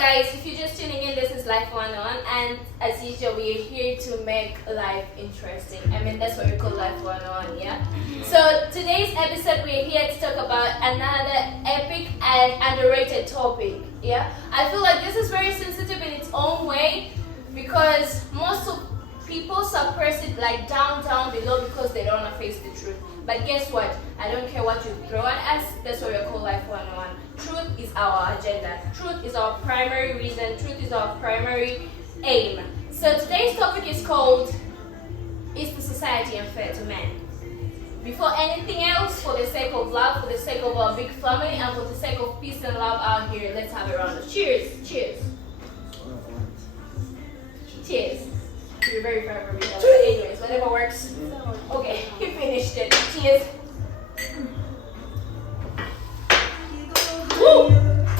guys, if you're just tuning in, this is Life 101, and as usual, we are here to make life interesting. I mean, that's what we call Life 101, yeah? So today's episode, we're here to talk about another epic and underrated topic, yeah? I feel like this is very sensitive in its own way because most of people suppress it like down below because they don't want to face the truth. But guess what? I don't care what you throw at us. That's what we call Life 101. Truth is our agenda. Truth is our primary reason. Truth is our primary aim. So today's topic is called, is the society unfair to men? Before anything else, for the sake of love, for the sake of our big family, and for the sake of peace and love out here, let's have a round of cheers. Cheers. Cheers. You're very far from each other. But anyways, whatever works. Okay, you finished it. Cheers. Woo!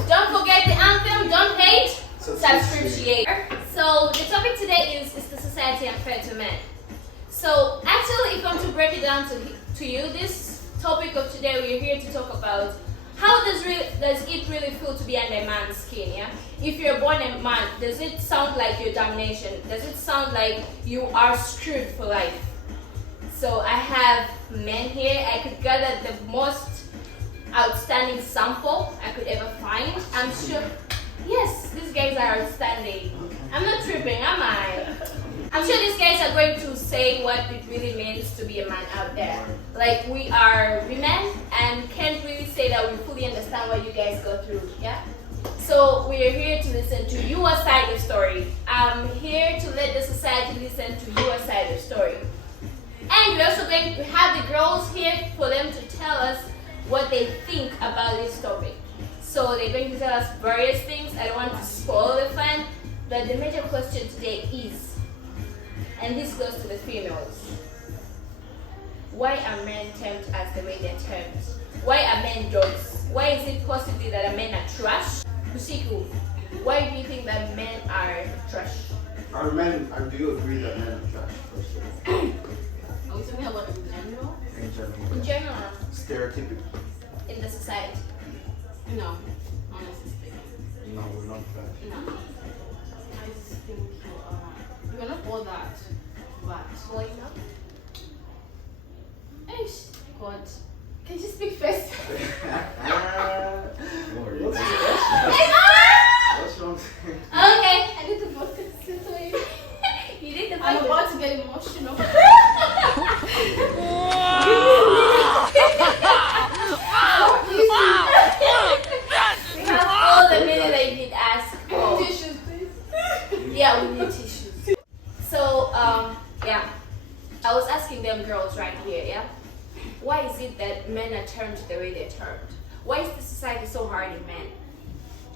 Don't forget the anthem. Don't hate. Subscription. So the topic today is the society unfair to men? So actually, if I'm to break it down to you, this topic of today, we're here to talk about how does it really feel to be under a man's skin, yeah? If you're born a man, does it sound like your damnation? Does it sound like you are screwed for life? So I have men here. I could gather the most outstanding sample I could ever find. I'm sure, yes, these guys are outstanding. I'm not tripping, am I? I'm sure these guys are going to say what it really means to be a man out there. Like, we are women and can't really say that we fully understand what you guys go through, yeah? So we are here to listen to your side of the story. I'm here to let the society listen to your side of the story. And we're also going to have the girls here for them to tell us what they think about this topic. So they're going to tell us various things. I don't want to spoil the fun, but the major question today is, and this goes to the females, why are men termed as the way they're termed? Why are men dogs? Why is it possibly that men are trash? Busiku, why do you think that men are trash? Do you agree that men are trash? Are we talking about in general? In general. In general. Stereotypical. In the society? No, honestly speaking. No, we're not trash. No. I just think you are not all that, but Well, you know. Eish, God, can you speak first? What's wrong? Okay. I need to vote considering. You did the I'm first. about to get emotional. We have all the minutes that you did ask for. Tissues, please. Yeah, we need tissues. So, yeah. I was asking them girls right here, yeah? Why is it that men are termed the way they're termed? Why is the society so hard in men?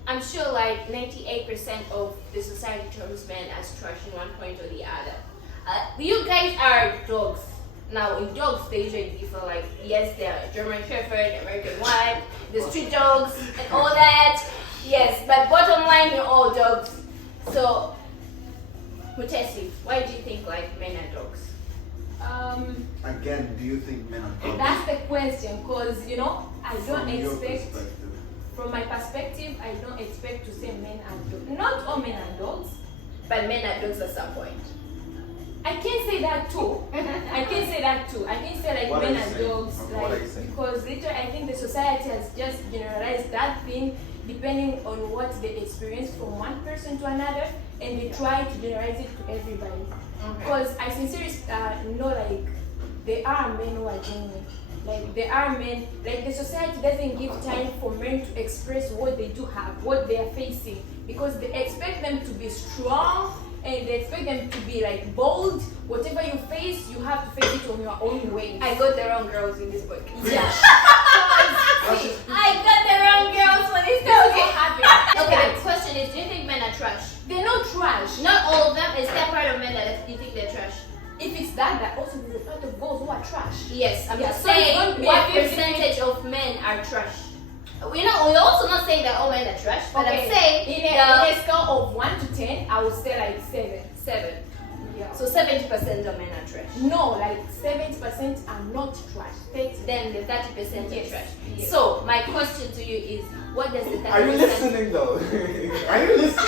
I'm sure like 98% of the society terms men as trash in one point or the other. You guys are dogs. Now, in dogs, they usually differ. Like, yes, they're German Shepherd, American White, the street dogs, and all that. Yes, but bottom line, you're all dogs. So, Mutesi, why do you think like men are dogs? Again, do you think men are dogs? That's the question, because I don't From your expect, perspective. from my perspective, I don't expect to say men are dogs. Not all men are dogs. But men are dogs at some point. I can say that too. I can say that too. I can say like What men are you are saying? dogs, Okay, what are you like saying? because literally I think the society has just generalized that thing depending on what they experience from one person to another, and they try to generalize it to everybody. Because I sincerely know like there are men who are genuine. Like there are men, like the society doesn't give time for men to express what they do have, what they are facing, because they expect them to be strong and they expect them to be like bold. Whatever you face, you have to face it on your own way. I got the wrong girls in this book. Yeah. I got the wrong girls when it's Okay, happy. Okay, the question is, do you think men are trash? They're not trash. Not all of them. Is there part of men that you think they're trash? If it's that also there's a part of girls who are trash. Yes, I'm Yeah, just so it's going saying to be what a 50-50. percentage of men are trash. We're also not saying that all men are trash, but I'm saying in a scale of 1 to 10, I would say like 7. 7. Yeah. So 70% of men are trash. No, like 70% are not trash. 30. Then the 30% are Yes. trash. Yes. So my question to you is, what does the 30%? Are you listening though? Are you listening?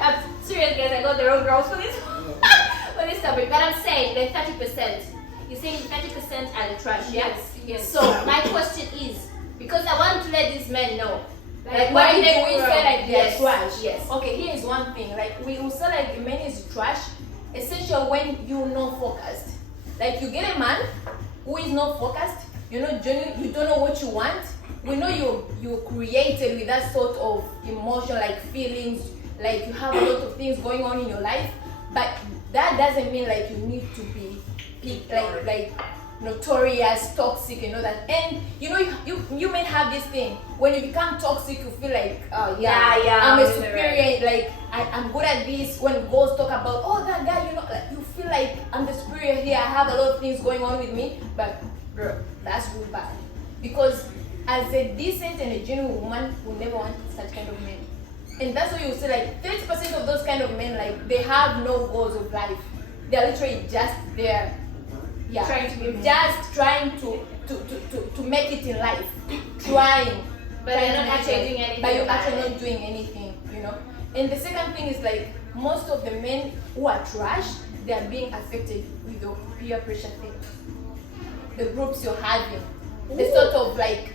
I'm serious, guys. I got the wrong girls for this for this topic. But I'm saying the 30%. You're saying 30% are the trash, yeah? Yes. So my question is, because I want to let these men know. Like why when did we say like they're yes, trash? Yes. Okay, here is one thing. Like we will say like a man is trash, essentially when you're not focused. Like you get a man who is not focused, you're not genuine, you don't know what you want. We know you're created with that sort of emotion, like feelings, like you have a lot of things going on in your life, but that doesn't mean like you need to be like notorious, toxic, and all that. And you know, you may have this thing when you become toxic, you feel like, oh yeah, I'm a superior, like I'm good at this. When girls talk about, oh that guy, you know, like, you feel like I'm the superior here. I have a lot of things going on with me, but bro, that's good bad. Because as a decent and a genuine woman, will never want such kind of men. And that's why you say like 30% of those kind of men, like they have no goals of life. They're literally just there. Yeah, trying to make it in life, trying. But they're not actually doing anything. But you're actually not doing anything, you know. And the second thing is like most of the men who are trash, they are being affected with the peer pressure thing. The groups you're having, the sort of like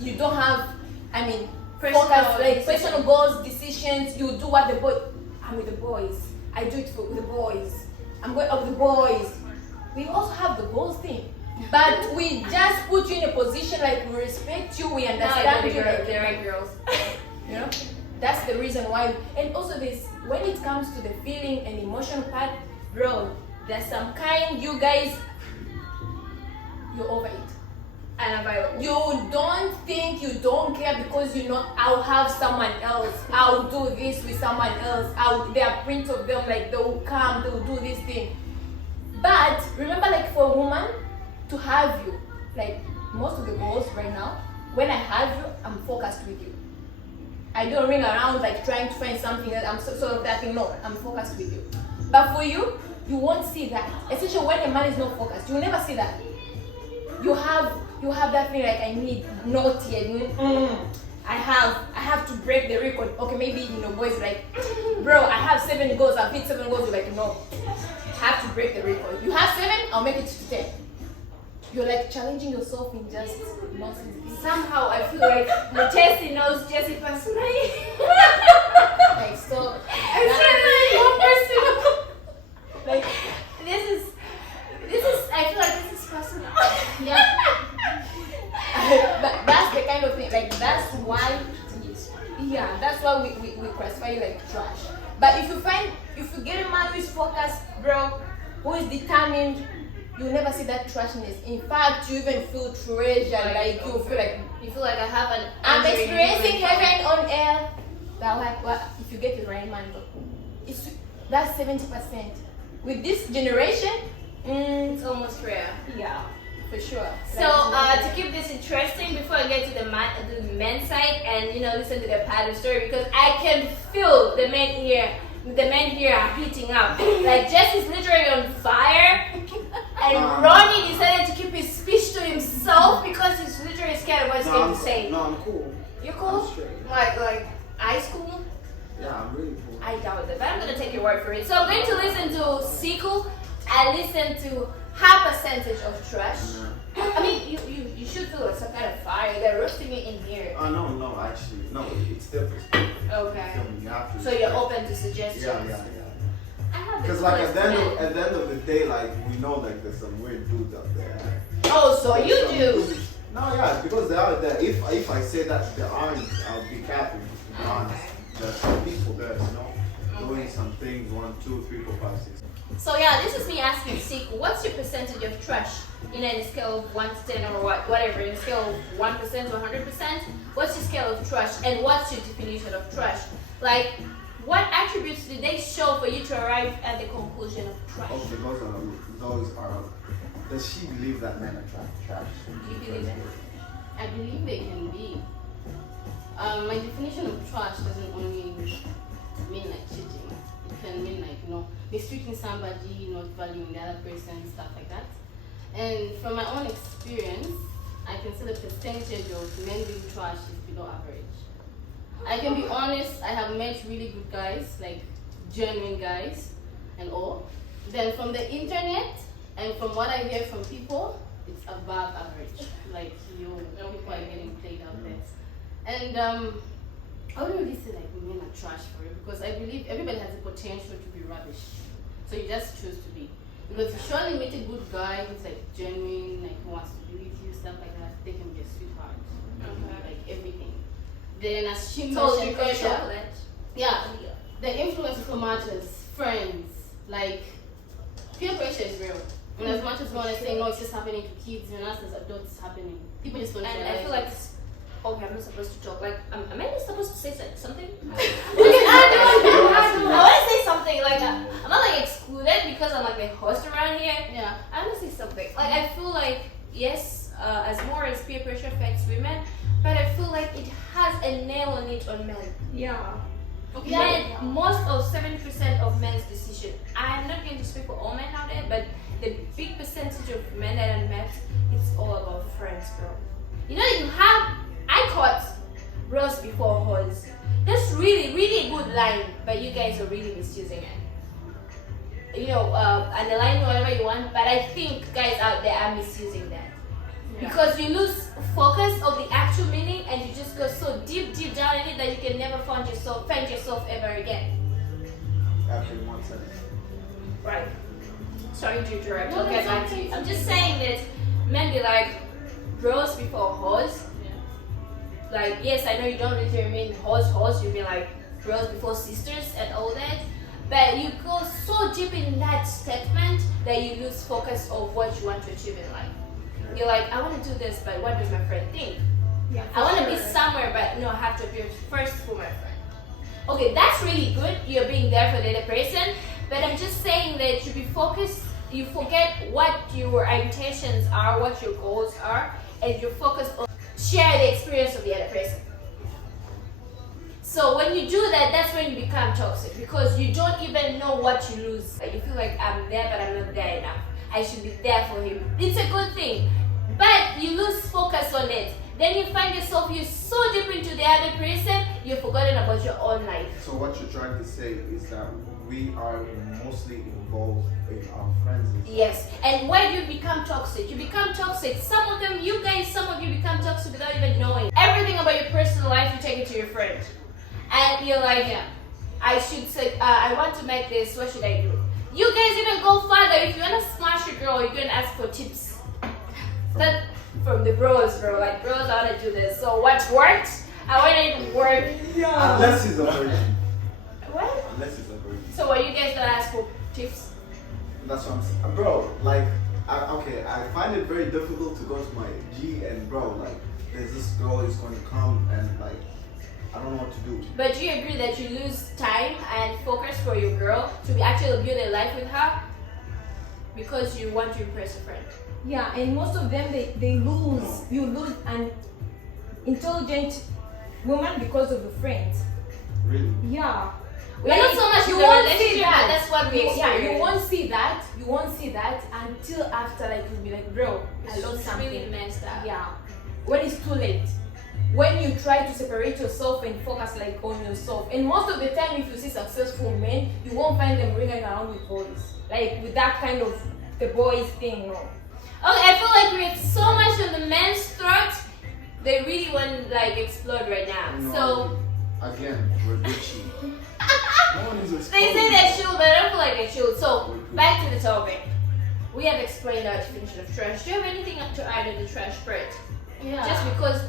you don't have. I mean, personal goals, decisions. You do what the boy. I'm with the boys. I do it with the boys. I'm going up with the boys. We also have the goals thing, but we just put you in a position like we respect you, we understand you, like the right girls. You know, that's the reason why. And also this, when it comes to the feeling and emotion part, bro, there's some kind you guys, you're over it. Unavailable. You don't think, you don't care because you know I'll have someone else. I'll do this with someone else. There are prints of them, like they'll come, they'll do this thing. But remember, like for a woman to have you, like most of the girls right now, when I have you, I'm focused with you. I don't ring around like trying to find something that I'm sort of that thing. No, I'm focused with you. But for you, you won't see that. Especially when a man is not focused, you'll never see that. You have that thing like I need naughty and I have to break the record. Okay, maybe you know boys like, bro, I have 7 goals, I've hit 7 goals. You're like, no, I have to break the record. You have 7, I'll make it to 10. You're like challenging yourself in just nonsense. Somehow I feel like Jessie knows Jessie personally. Like so, I'm trying like this is. I feel like this is personal. yeah. But that's the kind of thing. Like that's why. Yeah, that's why we classify you like trash. But if you get a man who is focused, bro, who is determined, you never see that trashness. In fact, you even feel treasure. Like you feel like I have an. I'm experiencing heaven on earth. That what if you get the right man, that's 70%. With this generation, it's almost rare. Yeah, for sure. So to keep this interesting, before I get to the men's side and listen to the part of the story, because I can feel the men here. The men here are heating up. Like Jess is literally on fire, and Ronnie decided to keep his speech to himself because he's literally scared of what he's going to say. No, I'm cool. You're cool? I'm straight. Like high school? Yeah, I'm really cool. I doubt it, but I'm gonna take your word for it. So I'm going to listen to Siku and listen to her percentage of trash. Yeah. I mean, you should feel like some kind of fire. They're roasting it in here. No, actually, no, it's different. Okay. You have to So you're open to suggestions. Yeah. I have Because like at the end of the day, like we know like there's some weird dudes out there. Oh, so you do? No, yeah, because they are there. If I say that there aren't, I'll be careful. To be honest, there's some people there, doing some things. 1, 2, 3, 4, 5, 6. So yeah, this is me asking Siku, what's your percentage of trash? In a scale of 1 to 10 or whatever, in a scale of 1% to 100%, what's your scale of trash and what's your definition of trash? Like, what attributes did they show for you to arrive at the conclusion of trash? Okay, those are. Does she believe that men are trash? Do you believe it? I believe they can be. My definition of trash doesn't only mean like cheating. It can mean like mistreating somebody, not valuing the other person, stuff like that. And from my own experience, I can say the percentage of men being trash is below average. I can be honest, I have met really good guys, like genuine guys and all. Then from the internet and from what I hear from people, it's above average. Like, people are getting played out there. And I wouldn't really say like men are trash for it, because I believe everybody has the potential to be rubbish. So you just choose to be. Because you surely meet a good guy who's like genuine, like who wants to be with you, stuff like that, they can be a sweetheart. Like everything. Then as she mentioned earlier, yeah, the influence matters, friends, like peer pressure is real. And as much as we want to say no, it's just happening to kids, and us as adults, it's happening. People just don't And realize I feel like, okay, I'm not supposed to talk. Like, am I supposed to say something? I I want to say something. Like, I'm not like excluded because I'm like the host around here. Yeah. I want to say something. Like, I feel like yes, as more as peer pressure affects women, but I feel like it has a nail on it on men. Yeah. Okay. Men, most of 70% of men's decision. I'm not going to speak for all men out there, but the big percentage of men that I met, it's all about friends, bro. You know, you have, I caught bros before hoes. That's really, really a good line, but you guys are really misusing it. You know, underline whatever you want, but I think guys out there are misusing that. Yeah. Because you lose focus of the actual meaning and you just go so deep down in it that you can never find yourself ever again. After 1 second. Right. Sorry to interrupt. No, I'll get back to you. I'm just saying that men be like bros before hoes. Yeah. Like, yes, I know you don't really mean hoes, you be like bros before sisters and all that. But you go so deep in that statement that you lose focus of what you want to achieve in life. You're like, I want to do this, but what does my friend think? Yeah, I want to be somewhere, but no, I have to appear first for my friend. Okay, that's really good. You're being there for the other person, but I'm just saying that you be focused. You forget what your intentions are, what your goals are, and you're focused on share the experience of the other person. So when you do that, that's when you become toxic, because you don't even know what you lose. Like, you feel like I'm there, but I'm not there enough. I should be there for him. It's a good thing, but you lose focus on it. Then you find yourself, you're so deep into the other person, you've forgotten about your own life. So what you're trying to say is that we are mostly involved in our friends. Yes, and when you become toxic, some of them, some of you become toxic without even knowing. Everything about your personal life, you take it to your friend. And you're like, yeah, I should say, I want to make this, what should I do? You guys even go further. If you want to smash a girl, you're going to ask for tips. That from the bros, bro. Like, bros, I want to do this. So what worked? I want it to work. Yeah. Unless he's a virgin. What? Unless he's a virgin. So are you guys going to ask for tips? That's what I'm saying. Bro, like, I find it very difficult to go to my G and bro, like, there's this girl who's going to come and like, I don't know what to do. But do you agree that you lose time and focus for your girl to be actually build a life with her because you want to impress a friend? Yeah, and most of them they lose. No. You lose an intelligent woman because of the friends. Really? Yeah. We're not so much you in the won't see relationship, that. but that's what we experience. Yeah, you won't see that. You won't see that until after, like, you'll be like, bro, I lost It's something. really messed up. Yeah. When it's too late. When you try to separate yourself and focus like on yourself. And most of the time, if you see successful men, you won't find them running around with boys. Like with that kind of the boys thing, no. Okay, I feel like we're so much on the men's throat. They really want to like explode right now. No, So again, we're bitchy. No one is they say they should, but I don't feel like they should. So back to the topic. We have explained our definition of trash. Do you have anything to add in the trash part? Yeah.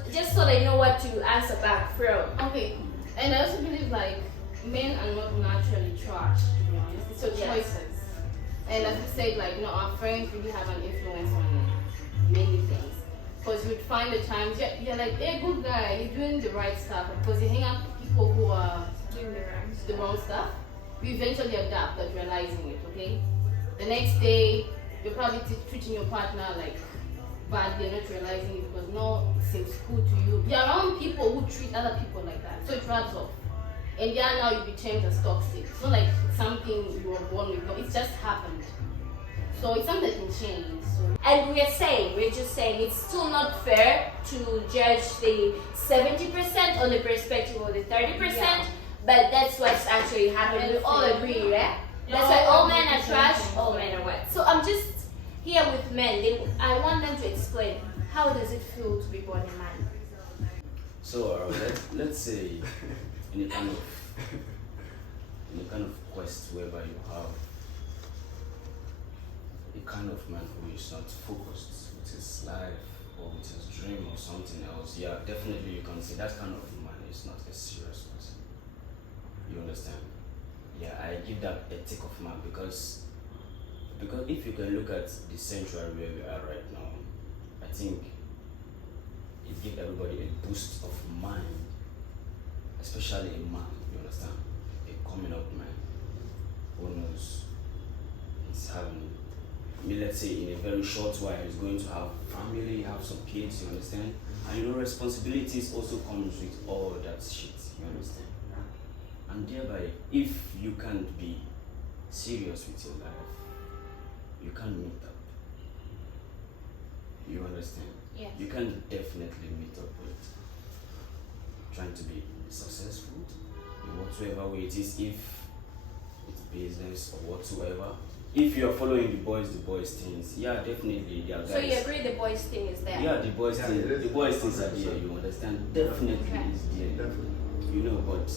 Just so they know what to answer back from. Okay. And I also believe like men are not naturally trash, to be honest. It's your Yes. choices. And as we said, like, you know, our friends really have an influence on many things. Because you'd find the times you're like, hey, good guy, you're doing the right stuff. Because you hang out with people who are Doing the wrong stuff, you eventually adapt at realizing it, okay? The next day, you're probably treating your partner like badly and not realizing it because no, it seems cool to you. You're around people who treat other people like that, so it rubs off. And yeah, now you be termed as toxic. It's not like it's something you were born with, no, it's just happened. So it's something that can change. So. And we're just saying, it's still not fair to judge the 70% on the perspective of the 30%, Yeah. but that's what's actually happening. We all agree, right? That's why all men are trash, all men are wet. So I'm just here with men. I want them to explain, how does it feel to be born a man? So let's say in a kind of quest whereby you have a kind of man who is not focused with his life or with his dream or something else, yeah, definitely you can say that kind of man is not a serious person. You understand? Yeah, I give that a tick of man because if you can look at the sanctuary where we are right now, I think it gives everybody a boost of mind, especially a man, you understand? A coming up man who knows he's having, let's say in a very short while he's going to have family, have some kids, you understand? And responsibilities also comes with all that shit, you understand? And thereby, if you can't be serious with your life, you can't meet up. You understand? Yes. You can definitely meet up with trying to be successful in whatsoever way it is, if it's business or whatsoever. If you are following the boys things, yeah, definitely there are guys. So you agree the boys thing is there? Yeah, the boys things are there, you understand? Definitely Okay. is there. Definitely. You know, but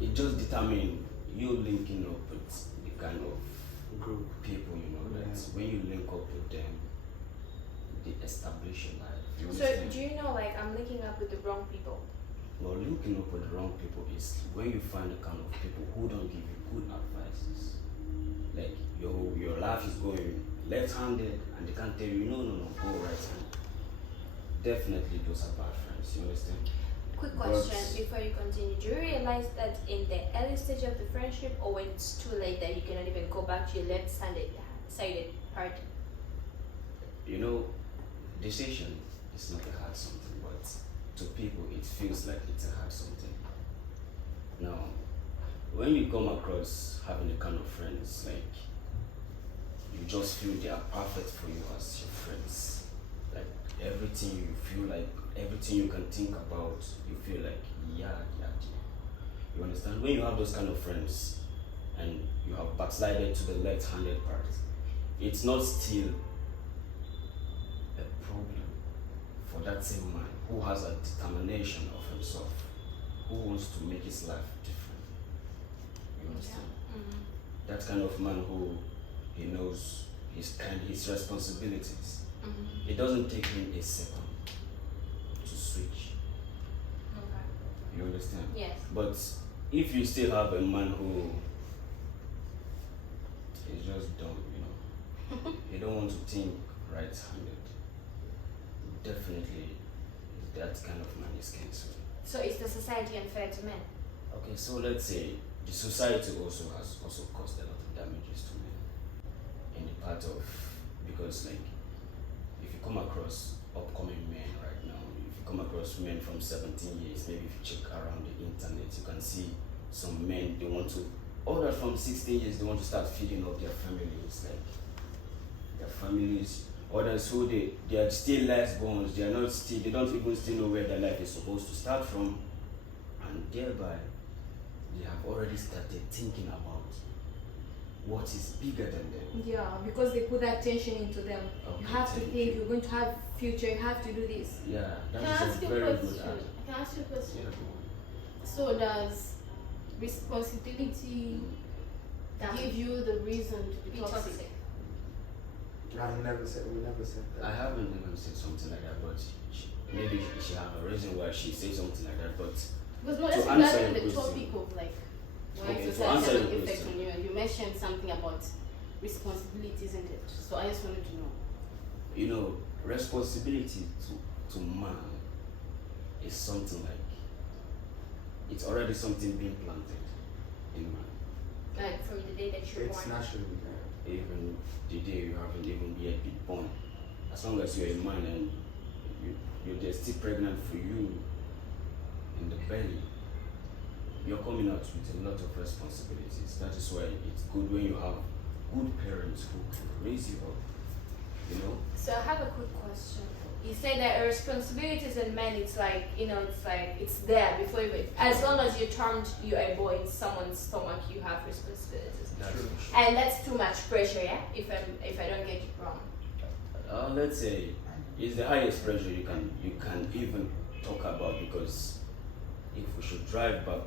it just determines you linking up with the kind of Group. people, you know, that when you link up with them, they establish your life. You So understand? do you know, like, I'm linking up with the wrong people? No, linking up with the wrong people is when you find the kind of people who don't give you good advices. Like your life is going left-handed and they can't tell you no, go right-handed. Definitely those are bad friends, you understand? Quick question before you continue. Do you realize that in the early stage of the friendship, or when it's too late that you cannot even go back to your left-sided part? You know, decision is not a hard something, but to people it feels like it's a hard something. Now, when you come across having a kind of friends, like you just feel they are perfect for you as your friends. Like everything you feel like, everything you can think about, you feel like, yeah. You understand? When you have those kind of friends and you have backslided to the left-handed part, it's not still a problem for that same man who has a determination of himself, who wants to make his life different. You understand? Yeah. Mm-hmm. That kind of man who he knows his responsibilities. Mm-hmm. It doesn't take him a second to switch. Okay. You understand? Yes. But if you still have a man who is just dumb, you know, he don't want to think right-handed, definitely that kind of man is cancelled. So is the society unfair to men? Okay, so let's say the society has caused a lot of damages to men in the part of, because like if you come across upcoming men right now, if you come across men from 17 years, maybe if you check around the internet, you can see some men, they want to, others from 16 years, they want to start feeding up their families, like their families. Others who they are still lesbians, they don't even still know where their life is supposed to start from, and thereby they have already started thinking about what is bigger than them. Yeah, because they put that tension into them. Okay, You have to thank think, you. you're going to have future, you have to do this. Yeah, Can I that is ask a you very a good question? answer. Can I ask you a question? Yeah. So does responsibility give you the reason to be toxic? We never said that. I haven't even said something like that, but maybe she have a reason why she says something like that, but Because no, To that's answer regarding your the question. topic of like why Okay, to society answer has your an effect question. on you, and you mentioned something about responsibility, isn't it? So I just wanted to know. you know, responsibility to man is something like, it's already something being planted in man. Like from the day that you're It's born? naturally. Even the day you haven't even yet been born, as long as you're a man and you're still pregnant for you in the belly, you're coming out with a lot of responsibilities. That is why it's good when you have good parents who can raise you up. You know? So I have a quick question. You say that responsibilities in men, it's like, it's there before you, as long as you're termed you're a boy in someone's stomach, you have responsibilities. That's for sure. And that's too much pressure, yeah? If I don't get it wrong. Let's say it's the highest pressure you can even talk about, because if we should drive back,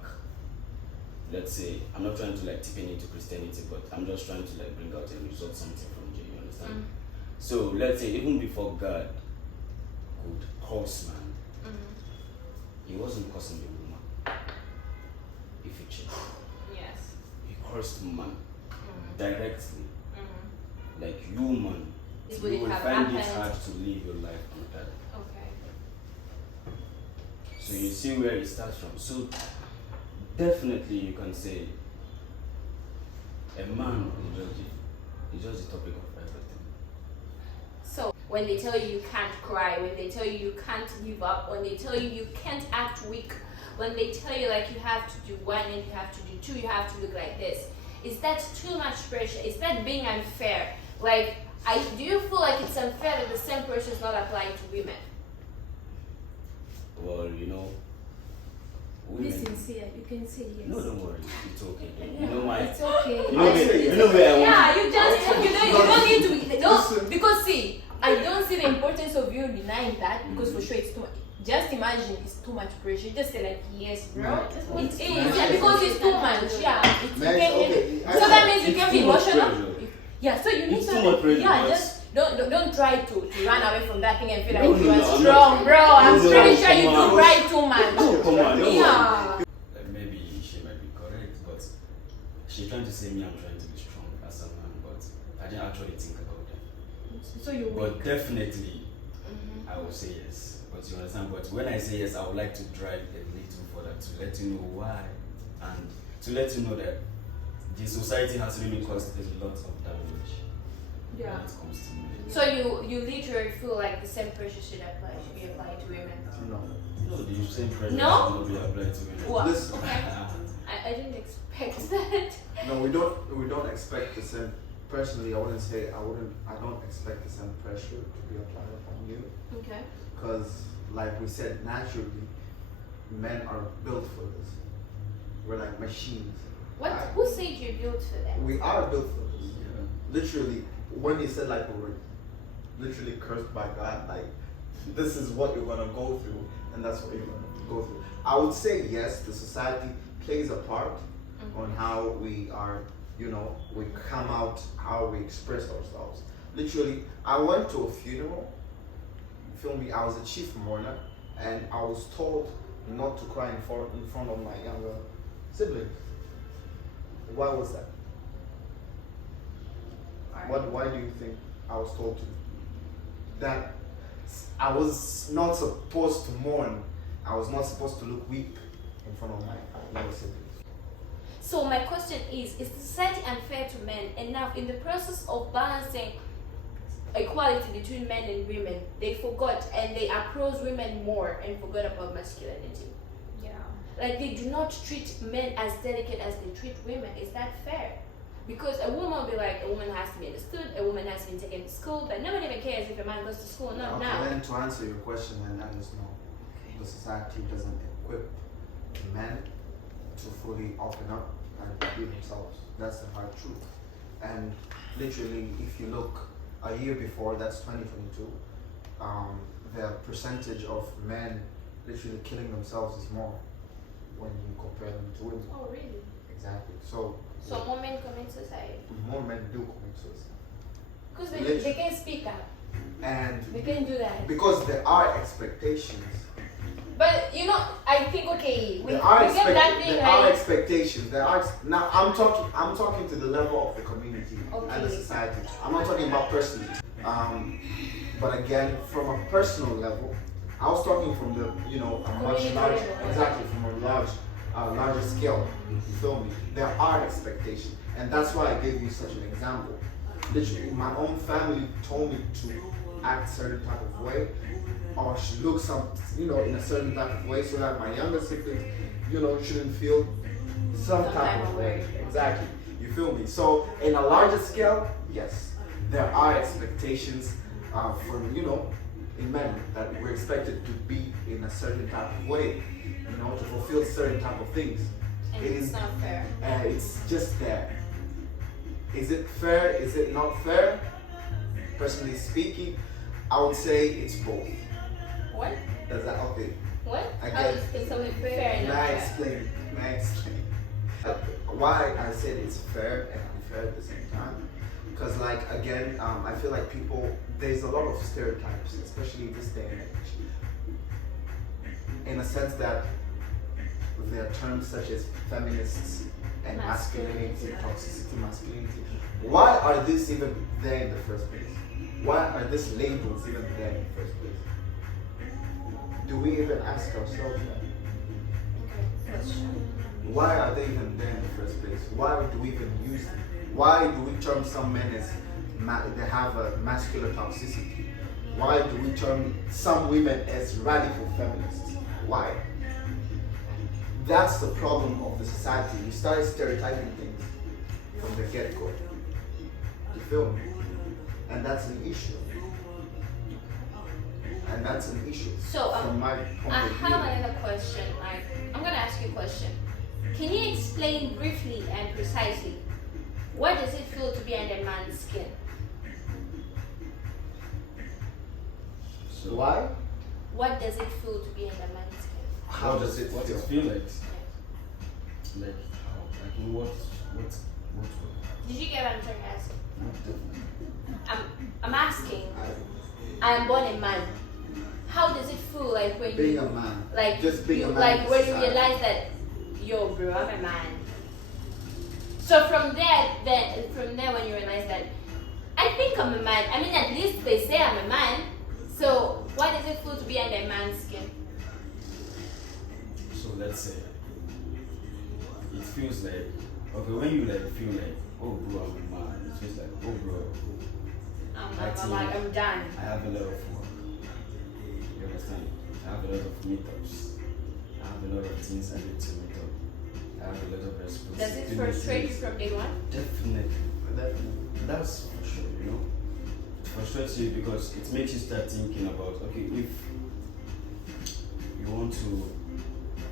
let's say, I'm not trying to like tip into Christianity, but I'm just trying to like bring out a result, something from J, you understand? So let's say even before God could curse man, he wasn't cursing the woman. If you check, Yes. he cursed man directly. Like you man, This you wouldn't will have find it happened. hard to live your life on earth. Okay. So you see where it starts from. So definitely you can say a man is just the topic of everything. So when they tell you you can't cry, when they tell you you can't give up, when they tell you you can't act weak, when they tell you like you have to do one and you have to do two, you have to look like this, is that too much pressure? Is that being unfair? Like, do you feel like it's unfair that the same pressure is not applied to women? Well, you know, Be women. sincere. You can say yes. No, don't worry, it's okay. Yeah, You know my. it's okay. You know where I want. Yeah, you don't need to. Listen. Because see, I don't see the importance of you denying that, because for sure it's too much. Just imagine it's too much pressure. Just say like yes, bro. Man. It is, yeah, because it's too much. Yeah, it's, you Man, can, okay. so that means you It's can be too much emotional. pressure. Yeah, so you need It's to too much pressure, yeah, but- just don't try to run away from that thing and feel like No, you no, are no, I'm strong, not- bro. I'm No, pretty sure you come do on. cry too much. No, come on, don't Yeah. worry. Maybe she might be correct, but she's trying to say me I'm trying to be strong as a man, but I didn't actually think about that. So you But definitely, I will say yes. But you understand? But when I say yes, I would like to drive a little further to let you know why, and to let you know that the society has really caused a lot of damage when yeah. it comes to men. So you literally feel like the same pressure should be applied to women? No. No, the same pressure No? should not be applied to women. What? Listen. Okay. I didn't expect that. No, we don't expect the same. Personally, I don't expect the same pressure to be applied upon you, Okay. because, like we said, naturally, men are built for this. We're like machines. What? Right? Who said you're built for that? We are built for this. Yeah. Literally, when you said like we were literally cursed by God, like this is what you're gonna go through, and that's what you're gonna go through. I would say yes, the society plays a part on how we are, we come out, how we express ourselves. Literally, I went to a funeral, feel me, I was a chief mourner, and I was told not to cry in front of my younger siblings. Why was that? Why do you think I was told to? That I was not supposed to mourn. I was not supposed to look weak in front of my younger siblings. So my question is society unfair to men? And now in the process of balancing equality between men and women, they forgot and they approach women more and forgot about masculinity. Yeah. Like they do not treat men as delicate as they treat women. Is that fair? Because a woman will be like, a woman has to be understood, a woman has to be taken to school, but nobody even cares if a man goes to school or not Okay, now. then to answer your question, then that is no. The society doesn't equip men to fully open up and be themselves. That's the hard truth. And literally, if you look a year before, that's 2022, the percentage of men literally killing themselves is more when you compare them to women. Oh really? Exactly. So more men commit suicide. more men do commit suicide. Because they can speak up. And They can do that. because there are expectations. But I think we There are, get that thing there are right. expectations. There are now. I'm talking to the level of the community and the Okay. society. I'm not talking about personally. But again, from a personal level, I was talking from the a much Community larger, level. exactly, from a larger scale. You feel me? There are expectations, and that's why I gave you such an example. Literally, my own family told me to act a certain type of way, or should look in a certain type of way, so that my younger siblings, shouldn't feel some type of way. Exactly. You You feel me? So in a larger scale, yes, there are expectations for, you know, in men that we're expected to be in a certain type of way, you know, to fulfill certain type of things. And it's not fair. It's just there. Is it fair? Is it not fair? Personally speaking, I would say it's both. What? Is that okay? What? Again, How is something fair and May not I fair? explain? May I explain? Why I said it's fair and unfair at the same time? Because, like, again, I feel like people, there's a lot of stereotypes, especially this day and age. In a sense that there are terms such as feminists and masculinity, toxicity, masculinity. Why are these even there in the first place? Why are these labels even there in the first place? Do we even ask ourselves that? Okay, question. Why are they even there in the first place? Why do we even use them? Why do we term some men as they have a masculine toxicity? Why do we term some women as radical feminists? Why? That's the problem of the society. We started stereotyping things from the get-go. You feel me? And that's an issue. And that's an issue. So, from my point I of view. have another question. Like, I'm gonna ask you a question. Can you explain briefly and precisely what does it feel to be under a man's skin? So Why? What does it feel to be under a man's skin? How does it what feel? it feel like? Like how? Like in what Did you get what I'm trying to ask? Not definitely. I'm asking. I am born a man. How does it feel like when Being you a man. like Just being you, a man like in when you society. realize that yo bro, I'm a man. So from there when you realize that I think I'm a man. I mean, at least they say I'm a man. So what does it feel to be under a man's skin? So let's say it feels like okay when you like feel like oh bro I'm a man, it feels like oh bro I'm done. I have a lot of work. You understand? I have a lot of meetups. I have a lot of things I need to meet up. I have a lot of responsibilities. Does it frustrate you from day one? Definitely. That's for sure, you know. It frustrates you because it makes you start thinking about okay, if you want to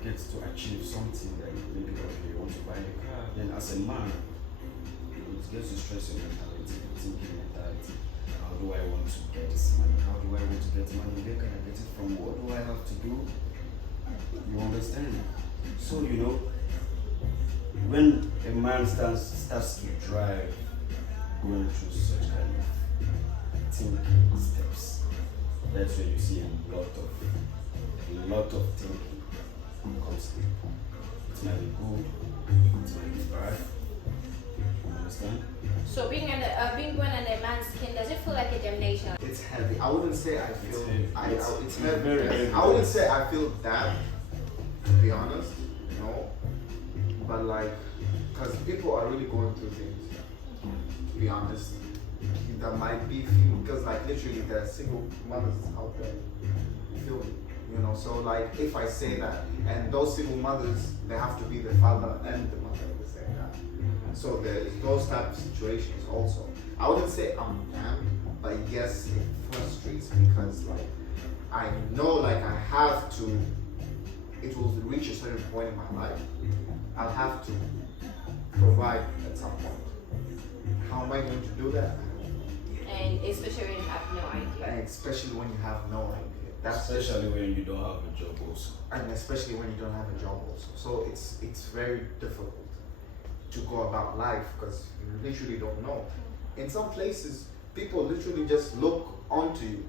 get to achieve something like maybe okay, you want to buy a car, then as a man, it gets to stress your mentality, your thinking mentality. How do I want to get this money? How do I want to get money? Where can I get it from? What do I have to do? You understand? So you know, when a man starts to drive, going through such kind of thinking steps, that's where you see a lot of thinking comes in. It might be good, it might be bad. You understand? So being born under a man's skin, does it feel like a damnation? It's heavy. I wouldn't say I feel. It's heavy. very, very I wouldn't heavy. say I feel that. To be honest, no. But like, because people are really going through things. To be honest, that might be few. Because like literally, there are single mothers out there. You feel me? You know. So like, if I say that, and those single mothers, they have to be the father and the mother at the same time. So there's those type of situations also. I wouldn't say I'm damned, but yes, it frustrates me because like I know like I have to. It will reach a certain point in my life. I'll have to provide at some point. How am I going to do that? And especially when you have no idea. And especially when you have no idea. That's Especially when you don't have a job also. and especially when you don't have a job also. So it's very difficult to go about life because you literally don't know. In some places, people literally just look onto you.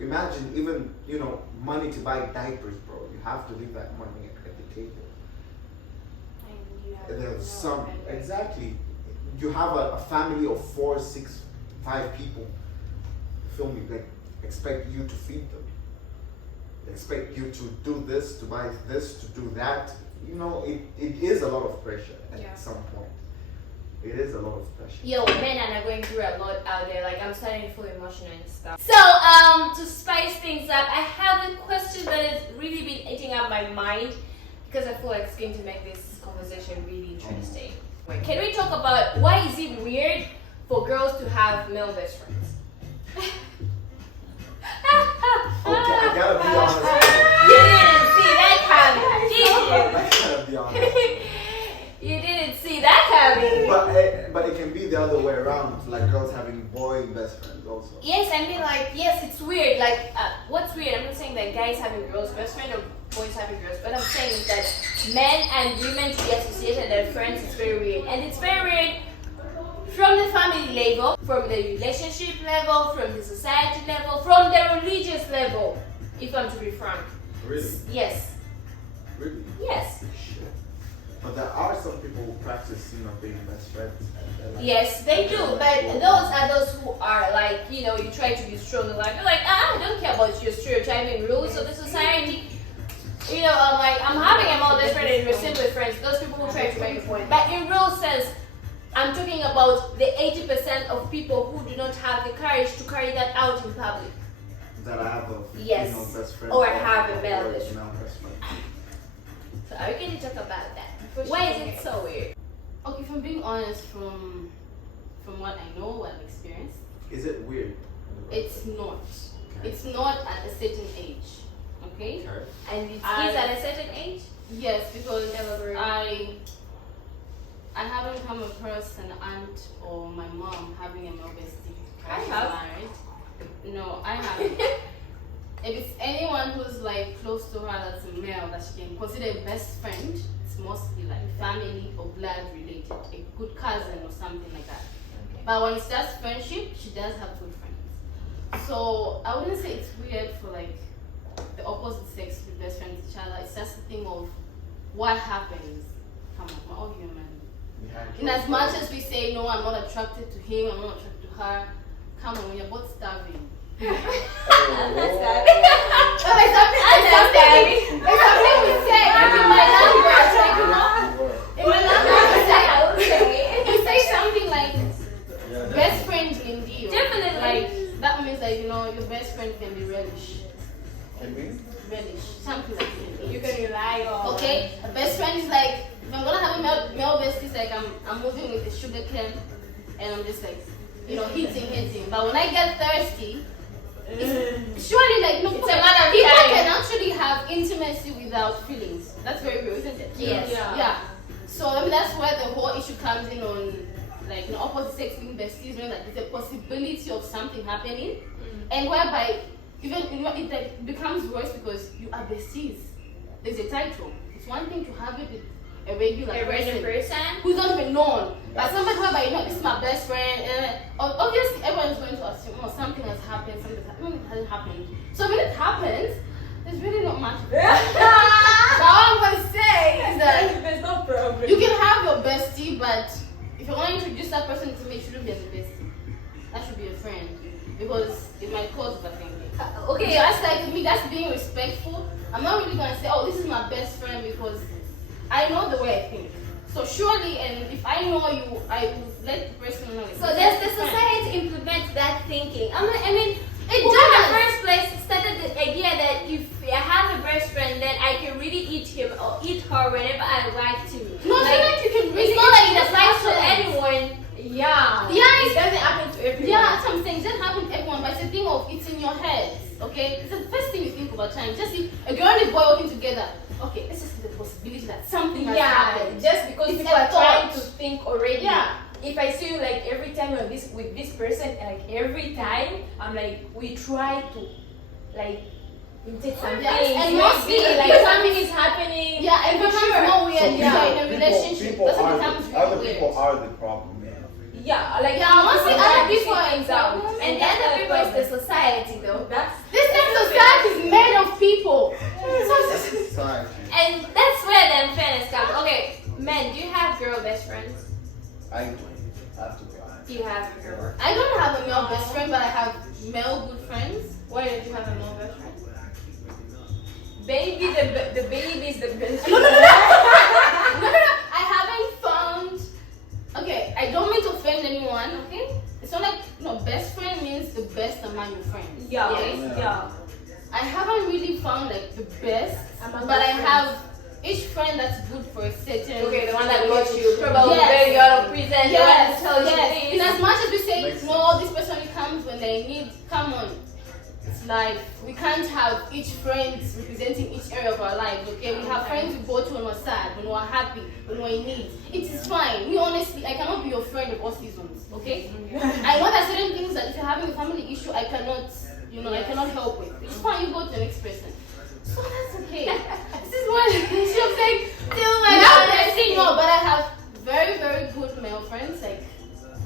Imagine even, you know, money to buy diapers, bro. You have to leave that money at the table. And you have There's no some idea. exactly. You have a family of 4, 6, 5 people. Feel me? Like expect you to feed them. Expect you to do this, to buy this, to do that. You know, it is a lot of pressure at some point. It is a lot of pressure. Yo, men are going through a lot out there. Like, I'm starting to feel emotional and stuff. So, to spice things up, I have a question that has really been eating up my mind because I feel like it's going to make this conversation really interesting. Can we talk about why is it weird for girls to have male best friends? Okay, I gotta be honest. You didn't see that coming, did you? I gotta be honest. You didn't see that coming. But it can be the other way around, like girls having boy best friends also. Yes, I mean like yes, it's weird. Like what's weird? I'm not saying that guys having girls best friend or boys having girls. What I'm saying is that men and women to be associated as friends is very weird, and it's very weird from the family level, from the relationship level, from the society level, from the religious level. If I'm to be frank. Really? Yes. Really? Yes. Shit. But there are some people who practice, being best friends. Yes, they do. But those are those who are like, you try to be strong in life. You're like, I don't care about your stereotyping rules of the society. I'm like, I'm having a male best friend and we're simply friends. Those people who try to make a point. But in real sense, I'm talking about the 80% of people who do not have the courage to carry that out in public. That I have a best friend. Or have a male best friend. So are we going to talk about that? Why is it so weird? Okay, if I'm being honest, from what I know, what I've experienced, is it weird? It's not. Okay. It's not at a certain age. Okay? And it is at a certain age? Yes, because I haven't come across an aunt or my mom having a male bestie. I have. Married. No, I haven't. If it's anyone who's like close to her that's a male that she can consider a best friend, it's mostly like family or blood related, a good cousin or something like that. Okay. But when it's just friendship, she does have good friends. So I wouldn't say it's weird for like the opposite sex to be best friends with each other. It's just a thing of what happens. Come on, we're all human. In as much as we say no, I'm not attracted to him, I'm not attracted to her. Come on, we're both starving. I'm not starving. There's something we say in my language, like in my language we say something like best friend in deal. Definitely. Like that means like your best friend can be relish. Can we? Relish. Something like that. You can rely on. Okay? A best friend is like if I'm gonna have a male bestie, it's like I'm moving with the sugar cane and I'm just like hitting. But when I get thirsty, surely like no, it's a matter of people time. can actually have intimacy without feelings. That's very real, isn't it? Yes. Yeah. So that's where the whole issue comes in on like opposite sex being besties, when like there's a possibility of something happening, and whereby even it like, becomes worse because you are besties. There's a title. It's one thing to have it with a regular person who's not even known, but somebody whereby this is my best friend, and obviously everyone's going to assume something has happened, something hasn't happened. So when it happens, there's really not much. But all I'm gonna say is that there's no problem. you can have your bestie, but if you want to introduce that person to me, it shouldn't be as a bestie. That should be a friend, because it might cause overthinking. Okay, That's like me. That's being respectful. I'm not really gonna say, this is my best friend because I know the way I think. So surely, and if I know you, I will let the person know. So does the society implement that thinking? I mean, It who does. in the first place started the idea that if I have a best friend, then I can really eat him or eat her whenever I like to. No, like, sometimes you can really. it's not like it eat applies to person. anyone. Yeah. Yeah, It doesn't happen to everyone. Yeah, that's what I'm saying. It doesn't happen to everyone, but it's a thing of it's in your head. Okay, it's the first thing you think about time. Just see a girl and a boy working together. Okay, let's just see the possibility that something has happened. Just because It's people a are trying thought. to think already. Yeah. If I see you like every time you're with this person, like every time, I'm like, we try to like imitate something. Yes, and maybe, mostly, like something is happening. Yeah, and becomes sure. more weird. So If you're in a relationship, people that's are becomes the, other really people weird. are the problem, man. Yeah, like Yeah, mostly other people are are things out. problem. And the other people is the society though. This same society is made of people. Sorry. And that's where the unfairness comes. Okay, men, do you have girl best friends? I have to be honest. Do you have a girl? I don't have a male best friend, but I have male good friends. Why don't you have a male best friend? Baby, the baby is the best No, friend. I haven't found. Okay, I don't mean to offend anyone. Okay, it's not like best friend means the best among your friends. Yeah, okay? yeah. I haven't really found like the best, Among but your I friends. have each friend that's good for a certain. Okay, the one that got you probably Yes. very out of prison. The one that tells you yes. things. In as much as we say Makes no, this person only comes when they need. Come on, it's life. We can't have each friend representing each area of our lives. Okay, we have friends we go to when we're sad, when we're happy, when we're in need. It is fine. Me honestly, I cannot be your friend of all seasons. Okay, I know that certain things that if you're having a family issue, I cannot, I cannot help with. It's fine. You go to the next person. So that's okay. This is what she was like. Oh my God, that's No, but I have very, very good male friends, like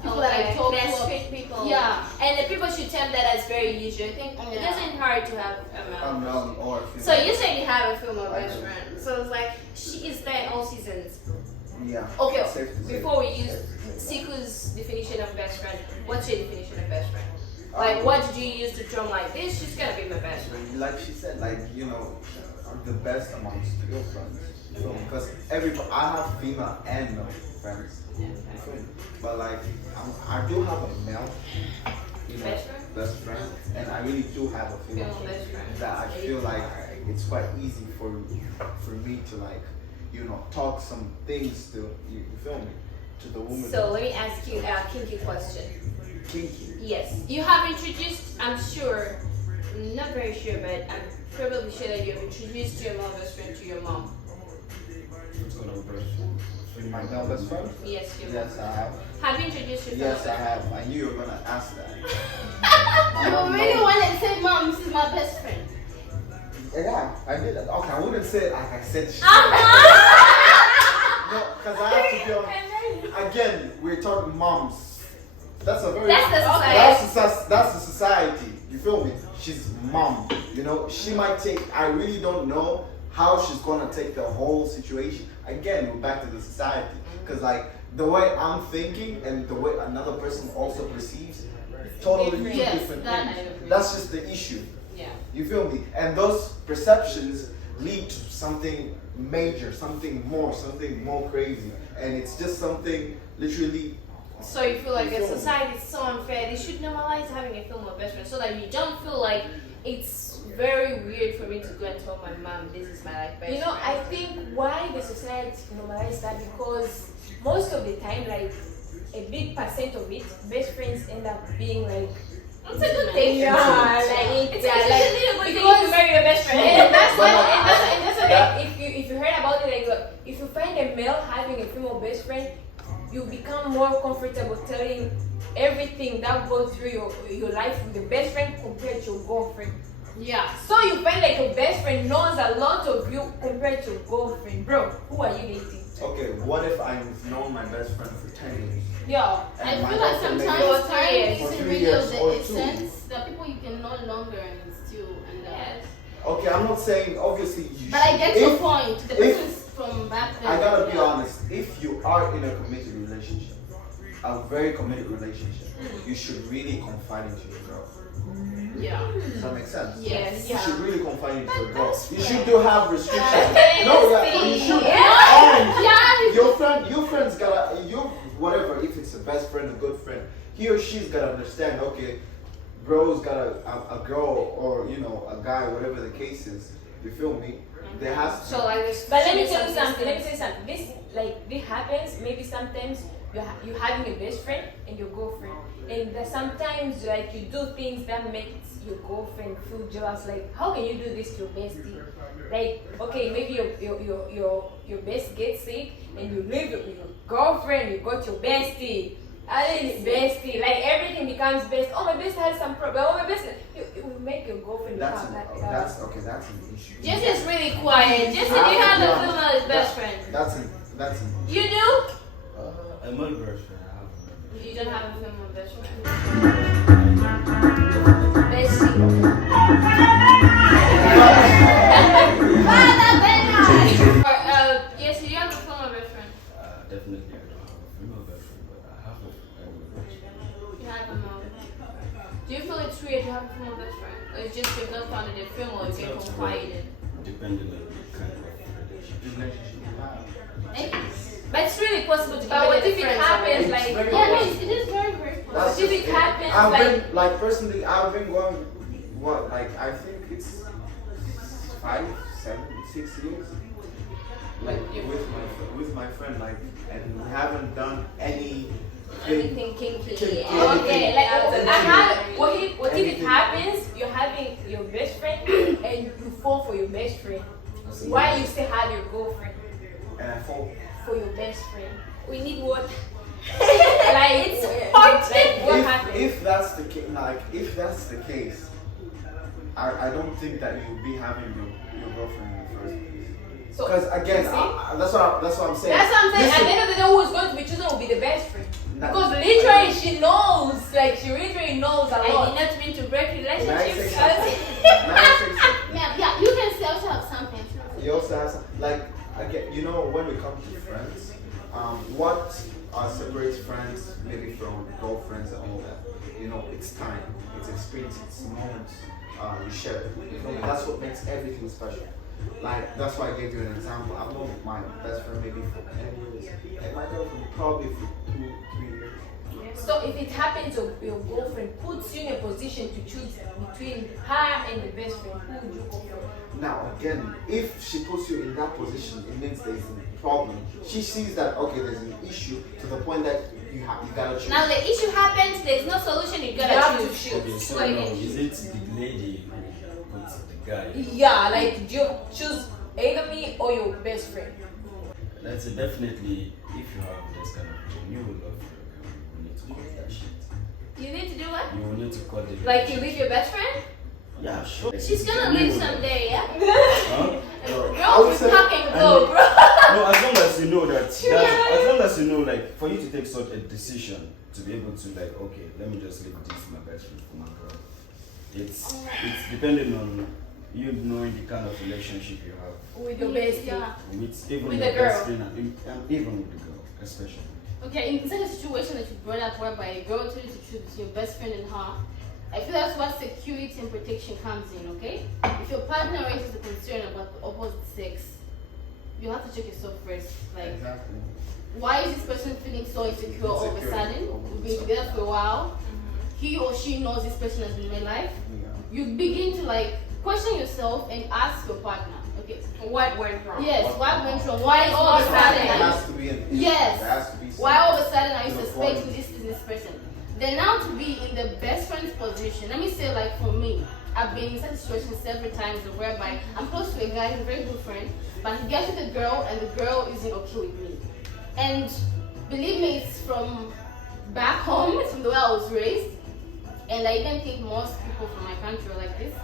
people that I talk They're to. straight people. Yeah. And the people should tell that as very usual. I think it Yeah. isn't hard to have a male. Or So you said you have a female I best do. friend. So it's like she is there in all seasons. yeah. Okay, Safe to say. before we use Siku's definition of best friend, what's your definition of best friend? Like, Um, what did you use to term like this? She's gonna be my best friend. Like she said, like the best amongst your friends. Because I have female and male friends. You feel me? But like I do have a male, best friend, and I really do have a female Female best friend. that I feel like it's quite easy for me to like talk some things to you feel me to the woman. So let me ask you a kinky question. Kinky. Yes, you have introduced. I'm sure, not very sure, but I'm probably sure that you have introduced your male best friend to your mom. What's going on, bro? My male best friend? Yes, your Yes, mom. I have. Have you introduced your Yes, fellow I best have. I knew you were gonna ask that. You really wanted to say, Mom, this is my best friend. Yeah, I did that. Okay, I wouldn't say it like I said. No, because I have to be on. Again, we're talking moms. That's a very. That's the society. That's the society. You feel me? She's mom. She might take. I really don't know how she's gonna take the whole situation. Again, we're back to the society. Because like the way I'm thinking and the way another person also perceives, totally two Yes, different that things. I agree. That's just the issue. Yeah. You feel me? And those perceptions lead to something major, something more crazy. And it's just something literally. So you feel like You the feel me? society is so unfair. They should normalize having a female best friend so that you don't feel like it's very weird for me to go and tell my mom this is my best friend. I think why the society normalize that because most of the time, like a big percent of it, best friends end up being like. It's a good thing. Yeah, like It's yeah, actually like a good thing because to marry your best friend. and that's But what no, and that's what that- like if you heard about it like if you find a male having a female best friend, you become more comfortable telling everything that goes through your life with the best friend compared to your girlfriend. Yeah. So you find like your best friend knows a lot of you compared to your girlfriend, bro. Who are you dating? Okay, what if I've known my best friend for 10 years? Yeah. I And my feel like girlfriend maybe- sometimes For time 3 years. isn't For 3 really years of the or 2. essence. There are people you can no longer instill and Yes. Okay, I'm not saying obviously you But I should- get if- your point. The if- person's from back then. I gotta be yeah. honest. If you are in a committed relationship, a very committed relationship, you should really confide into your girl. Yeah. Does that make sense? Yes. You Yeah. should really confide into your girl. that's You should do have restrictions. That's No, yeah, you should. Yeah. And your friend's gotta, whatever. If it's a best friend, a good friend, he or she's gotta understand. Okay, bro's got a girl or a guy, whatever the case is. You feel me? There has to. So like this. But let me tell you something. This happens. Maybe sometimes you having a best friend and your girlfriend, and sometimes like you do things that makes your girlfriend feel jealous. Like, how can you do this to your bestie? Like, okay, maybe your best gets sick and you leave it with your girlfriend. You got your bestie. I mean, bestie. Like everything becomes best. Oh, my bestie has some problem. Oh, my bestie. It will make your girlfriend That's become like. that's okay. That's an issue. Jesse is really quiet. Jesse, do you have a female best friend? That's an You do? A male best friend, I have a male You don't have a female best friend. best friend. Yes, you have a female best friend. Definitely, I don't have a female best friend, but I have a male best friend. You have a male. Do you feel it's weird to have a female best friend? Or it's just you've not found it a female you can confide in? Depending on the kind of relationship. But it's really possible to But what be if it friends happens already. like? very Yeah, no, possible. it is very, very possible. That's If just it happens, I've like- been like personally, I've been going I think it's 5, 7, 6 years. Like with my girlfriend, like, and we haven't done Anything kinky. Kinky. Okay, like what if it Anything. happens? You're having your best friend and you fall for your best friend. Why you still have your girlfriend and I fall. for your best friend? We need water. Like It's hard. like what happened? If that's the case, I don't think that you'll be having your girlfriend in the first place. So, Because again, you see? that's what I'm saying. That's what I'm saying. At Listen, the end of the day, who is going to be chosen will be the best friend. That- Because literally she knows, like she literally knows a I lot. did not mean to break May I say relationships. something? May I say something? Yeah, you can still also have something. You also have some, like, again, you know, when we come to friends, what separates friends maybe from girlfriends and all that, you know, it's time, it's experience, it's moments you share. You know, that's what makes everything special. Like, that's why I gave you an example. I've known my best friend maybe for 10 years, and my girlfriend probably for 2-3 years. So if it happens your girlfriend puts you in a position to choose between her and the best friend, who would you go for? Now, again, if she puts you in that position, it means there's a problem. She sees that, okay, there's an issue to the point that you gotta choose. Now the issue happens, there's no solution, you You have gotta to choose. choose. Okay, so What it now, is. is it the lady who puts the guy? Yeah, like do you choose either me or your best friend? Let's say definitely, if you have this kind of renewal love for your girl, you need to cut that shit. You need to do what? You will need to cut the Like you leave your best friend? Yeah, sure. She's gonna leave someday, yeah? Huh? Girls will pack and go, bro. No, as long as you know as long as you know, like, for you to take such a decision to be able to, like, okay, let me just leave this my best friend for my girl. It's depending on you knowing the kind of relationship you have With your bestie. Yeah. with even With your the girl. best friend and even with the girl, especially. Okay, in such a situation that you brought up whereby a girl told you to choose between your best friend and her, I feel that's where security and protection comes in, okay? If your partner raises a concern about the opposite sex, you have to check yourself first. Like, Exactly. why is this person feeling so insecure all of a Insecure. sudden? We've been together for a while. He or she knows this person has been in my life. Yeah. You begin to like question yourself and ask your partner, okay, What went wrong? yes, what went wrong? Why What all of a is sudden There are you has to be an issue. Yes. There has to be Why all of a sudden are you No suspecting point. this person? Then now to be in the best friend's position, let me say like for me, I've been in such situations several times whereby I'm close to a guy, he's a very good friend, but he gets with a girl and the girl isn't okay with me. And believe me, it's from back home, it's from the way I was raised. And I even think most people from my country are like this.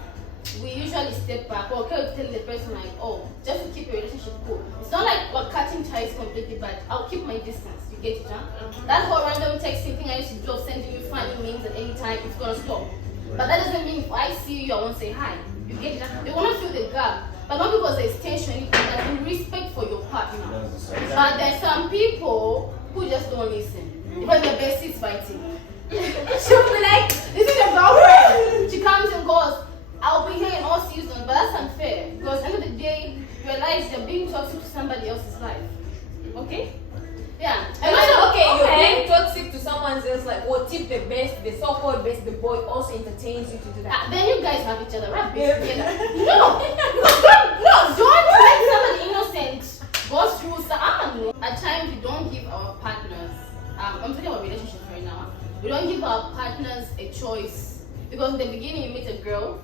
We usually step back or okay, tell the person like, oh, just to keep your relationship cool. It's not like we're cutting ties completely, but I'll keep my distance. You get it, huh? That whole random texting thing I used to do of sending you funny memes at any time, it's gonna stop. But that doesn't mean if I see you, I won't say hi. You get it, huh? They wanna fill the gap, but not because there's tension, but in respect for your partner. That's the But there's some people who just don't listen. Because their besties fighting. She'll be like, this is your girlfriend. She comes and goes, I'll be here in all seasons, but that's unfair. Because at the end of the day, you realize you're being toxic to somebody else's life. Okay? Yeah. And also, you're being toxic to someone else, like, what if the so-called best, the boy also entertains you to do that? Then you guys have each other, right? No, don't let somebody innocent go through some. At times, we don't give our partners, I'm talking about relationships right now, we don't give our partners a choice. Because in the beginning, you meet a girl,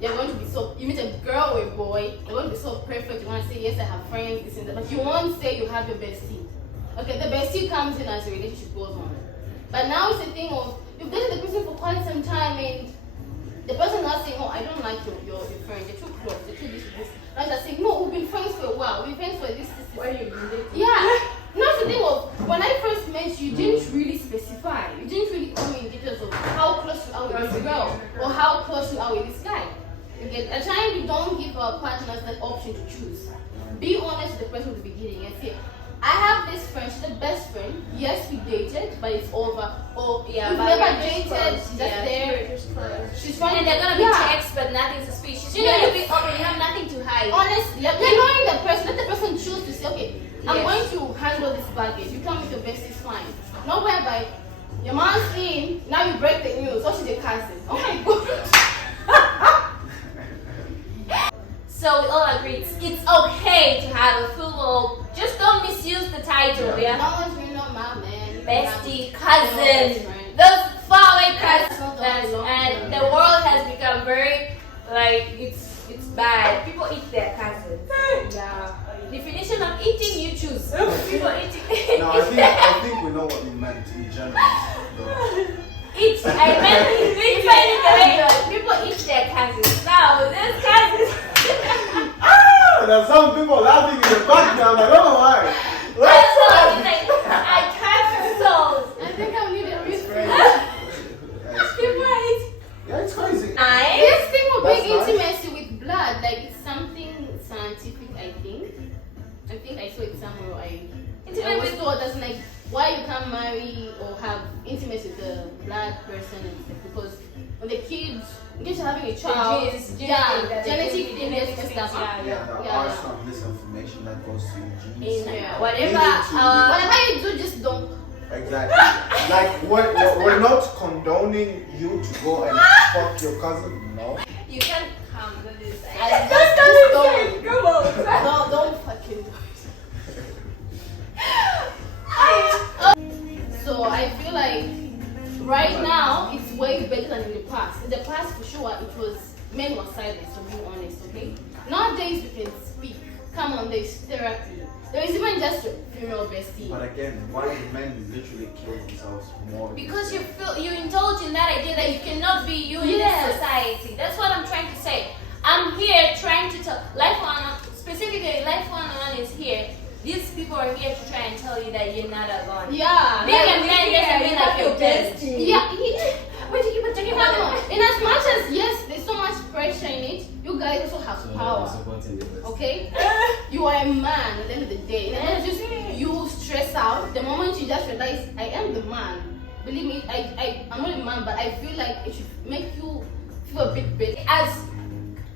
you're going to be you meet a girl or a boy, you're going to be so perfect, you want to say, yes, I have friends, this and that, but you won't say you have your bestie. Okay, the bestie comes in as the relationship goes on. But now it's a thing of, you've dated the person for quite some time and the person now saying, oh, I don't like your friend, you're too close, you're too this. Like they're saying, no, we've been friends for a while, we've been friends for this. Why you been dating? Yeah. Now it's the thing of, when I first met you, you didn't really specify. You didn't really tell me in details of how close you are with this girl or how close you are with this guy. Okay? At times, we don't give our partners that option to choose. Be honest with the person at the beginning and say, I have this friend, she's the best friend. Yes, we dated, but it's over. Or Yeah, we've but never we're just dated, close. just Yeah, there. She's trying And they're gonna be yeah. texts, but nothing suspicious. You Yes. know, you'll be open, you have nothing to hide. Honestly, you're knowing the person, let the person choose to say, okay, I'm Yes. going to handle this baggage. You come with your best, it's fine. Not whereby your mom's in, now you break the news, or she's a cousin. Oh my god. So we all agree it's okay to have a full just don't miss misuse the title, Yeah. yeah? Long as you're not my man. Bestie, cousin, those faraway cousins, and the world has become very like it's bad. People eat their cousins. Yeah. Definition of eating, you choose. People eating. No, I think we know what you meant in general. Eat. I meant people eat their cousins. Now, those cousins. There's some people laughing in the background. I don't know why. That's all like, I can't solve. I think I need a refresh. People eat. Yeah, it's crazy. This thing of That's being nice. intimacy with blood, like it's something scientific, I think. I think I saw it somewhere. I was told that's like why you can't marry or have intimacy with a blood person because when the kids, in case you're having a child, genetic things and stuff. Yeah, there are some misinformation that goes to your genes. Whatever you do, just don't. Exactly. Like we're not condoning you to go and fuck your cousin. No. You can't come to this. Don't fucking do it. So I feel like right now it's way better than in the past. In the past, for sure, it was men were silent. To be honest, okay. Nowadays we can speak. Come on, there's therapy. There is even just a female bestie. But again, why do men literally kill themselves more? Because you indulge in that idea that you cannot be you in this society. That's what I'm trying to say. I'm here trying to tell Life One, specifically Life 101 is here. These people are here to try and tell you that you're not alone. Yeah. Being a man doesn't mean like you're bestie. Yeah. What do you keep talking about? In as much as yes, there's so much pressure in it, you guys also have power. Okay? You are a man at the end of the day. And it's just you stress out the moment you just realize I am the man. Believe me, I'm not a man, but I feel like it should make you feel a bit better. As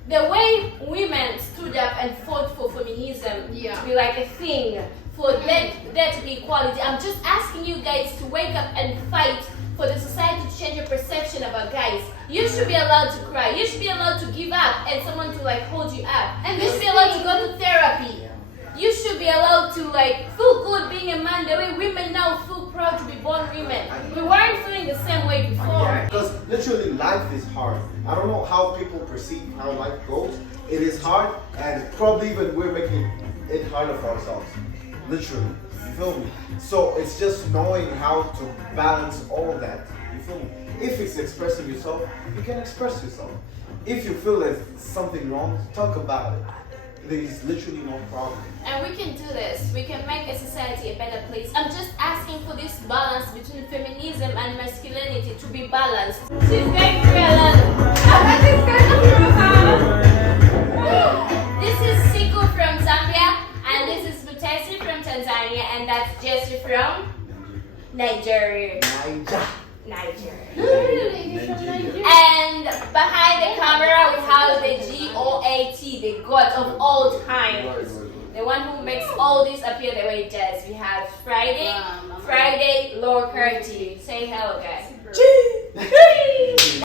the way women stood up and fought for feminism to be like a thing, for there to be equality, I'm just asking you guys to wake up and fight for the society to change your perception about guys. You should be allowed to cry. You should be allowed to give up and someone to like hold you up. And you should be allowed to go to therapy. You should be allowed to like feel good being a man the way women now feel proud to be born women. We weren't feeling the same way before. Because literally life is hard. I don't know how people perceive how life goes. It is hard, and probably even we're making it harder for ourselves. Literally. You feel me? So it's just knowing how to balance all of that. You feel me? If it's expressing yourself, you can express yourself. If you feel there's something wrong, talk about it. There's literally no problem. And we can do this. We can make a society a better place. I'm just asking for this balance between feminism and masculinity to be balanced. She's going through a lot. She's going through This is Siku from Zambia, and this is Mutesi from Tanzania, and that's Jessie from Nigeria. And behind the camera we have the GOAT, the God of all time. The one who makes all this appear the way it does. We have Friday Lord Curti. Say hello, guys.